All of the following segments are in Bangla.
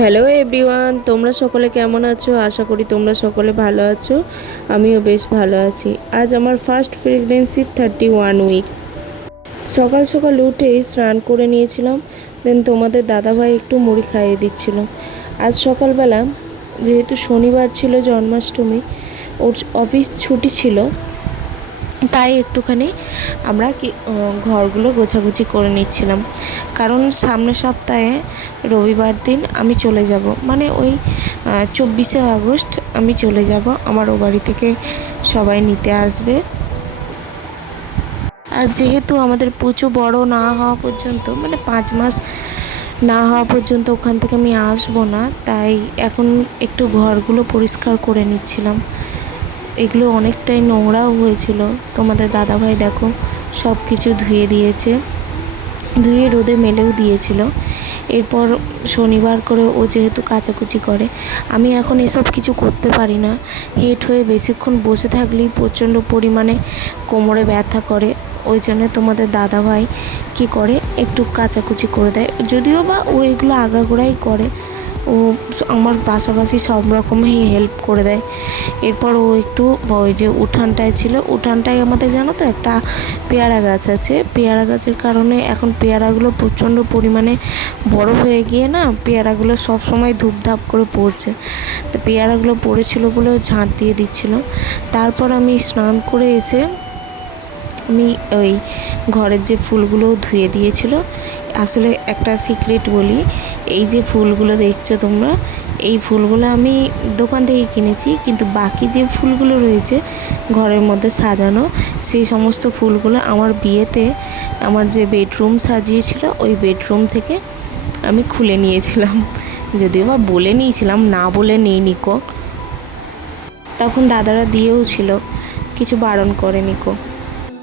হ্যালো এভরিওয়ান, তোমরা সকলে কেমন আছো? আশা করি তোমরা সকলে ভালো আছো। আমিও বেশ ভালো আছি। আজ আমার ফার্স্ট প্রেগনেন্সির 31 উইক। সকাল সকাল উঠেই স্নান করে নিয়েছিলাম, দেন তোমাদের দাদাভাই একটু মুড়ি খাইয়ে দিচ্ছিল। আজ সকালবেলা যেহেতু শনিবার ছিল, জন্মাষ্টমী, ওর অফিস ছুটি ছিল, তাই একটুখানি আমরা ঘরগুলো গোছাগুছি করে নিচ্ছিলাম। কারণ সামনের সপ্তাহে রবিবার দিন আমি চলে যাব, মানে ওই 24শে আগস্ট আমি চলে যাব। আমার ও বাড়ি থেকে সবাই নিতে আসবে। আর যেহেতু আমাদের পুজো বড় না হওয়া পর্যন্ত, মানে 5 মাস না হওয়া পর্যন্ত ওখান থেকে আমি আসবো না, তাই এখন একটু ঘরগুলো পরিষ্কার করে নিচ্ছিলাম। এগুলো অনেকটাই নোংরাও হয়েছিল। তোমাদের দাদাভাই দেখো সব কিছু ধুয়ে দিয়েছে, ধুয়ে রোদে মেলেও দিয়েছিল। এরপর শনিবার করে ও যেহেতু কাচাকুচি করে, আমি এখন এসব কিছু করতে পারি না। হেঁট হয়ে বেশিক্ষণ বসে থাকলেই প্রচণ্ড পরিমাণে কোমরে ব্যথা করে। ওই জন্য তোমাদের দাদাভাই কী করে, একটু কাচাকুচি করে দেয়। যদিও বা ও এগুলো আগাগোড়াই করে, ও আমার পাশাপাশি সব রকমই হেল্প করে দেয়। এরপর ও একটু ওই যে উঠানটায় ছিল, উঠানটায় আমাদের জানো তো একটা পেয়ারা গাছ আছে। পেয়ারা গাছের কারণে এখন পেয়ারাগুলো প্রচণ্ড পরিমাণে বড় হয়ে গিয়ে না, পেয়ারাগুলো সব সময় ধূপধাপ করে পড়ছে। তো পেয়ারাগুলো পড়েছিল বলে ও ঝাঁট দিয়ে দিচ্ছিল। তারপর আমি স্নান করে এসে আমি ওই ঘরের যে ফুলগুলো ধুয়ে দিয়েছিল। আসলে একটা সিক্রেট বলি, এই যে ফুলগুলো দেখছো তোমরা, এই ফুলগুলো আমি দোকান থেকে কিনেছি, কিন্তু বাকি যে ফুলগুলো রয়েছে ঘরের মধ্যে সাজানো, সেই সমস্ত ফুলগুলো আমার বিয়েতে আমার যে বেডরুম সাজিয়েছিল ওই বেডরুম থেকে আমি খুলে নিয়েছিলাম। যদিও বা বলে নিয়েছিলাম, না বলে নিই নিকো, তখন দাদারা দিয়েও ছিল, কিছু বারণ করে নিকো।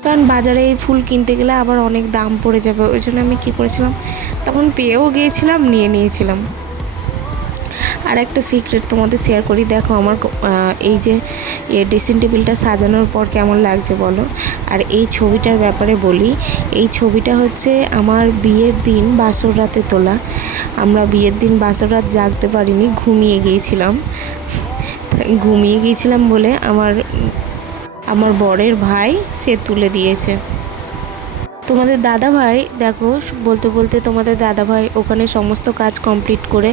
কারণ বাজারে এই ফুল কিনতে গেলে আবার অনেক দাম পড়ে যাবে, ওই জন্য আমি কী করেছিলাম, তখন পেয়েও গিয়েছিলাম, নিয়ে নিয়েছিলাম। আর একটা সিক্রেট তোমাদের শেয়ার করি, দেখো আমার এই যে ড্রেসিং টেবিলটা সাজানোর পর কেমন লাগছে বলো। আর এই ছবিটার ব্যাপারে বলি, এই ছবিটা হচ্ছে আমার বিয়ের দিন বাসর রাতে তোলা। আমরা বিয়ের দিন বাসর রাত জাগতে পারিনি, ঘুমিয়ে গিয়েছিলাম বলে আমার বরের ভাই সে তুলে দিয়েছে। তোমাদের দাদাভাই দেখো, বলতে বলতে তোমাদের দাদাভাই ওখানে সমস্ত কাজ কমপ্লিট করে,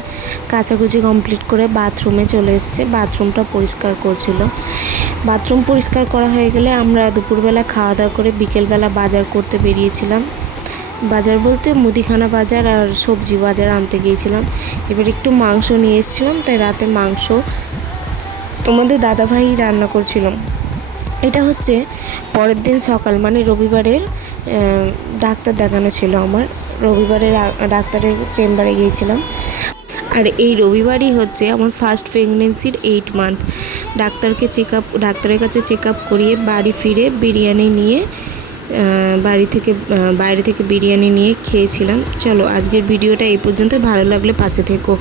কাচাকুচি কমপ্লিট করে বাথরুমে চলে এসেছে, বাথরুমটা পরিষ্কার করছিল। বাথরুম পরিষ্কার করা হয়ে গেলে আমরা দুপুরবেলা খাওয়া দাওয়া করে বিকেলবেলা বাজার করতে বেরিয়েছিলাম। বাজার বলতে মুদিখানা বাজার আর সবজি বাজার আনতে গিয়েছিলাম। এবার একটু মাংস নিয়ে এসেছিলাম, তাই রাতে মাংস তোমাদের দাদাভাই রান্না করছিলাম। এটা হচ্ছে পরের দিন সকাল, মানে রবিবারের ডাক্তার দেখানো ছিল আমার। রবিবারে ডাক্তারের চেম্বারে গিয়েছিলাম। আর এই রবিবারই হচ্ছে আমার ফার্স্ট প্রেগনেন্সির 8 মান্থ। ডাক্তারের কাছে চেক আপ করিয়ে বাড়ি ফিরে বিরিয়ানি নিয়ে বাইরে থেকে বিরিয়ানি নিয়ে খেয়েছিলাম। চলো আজকের ভিডিওটা এই পর্যন্ত, ভালো লাগলে পাশে থেকো।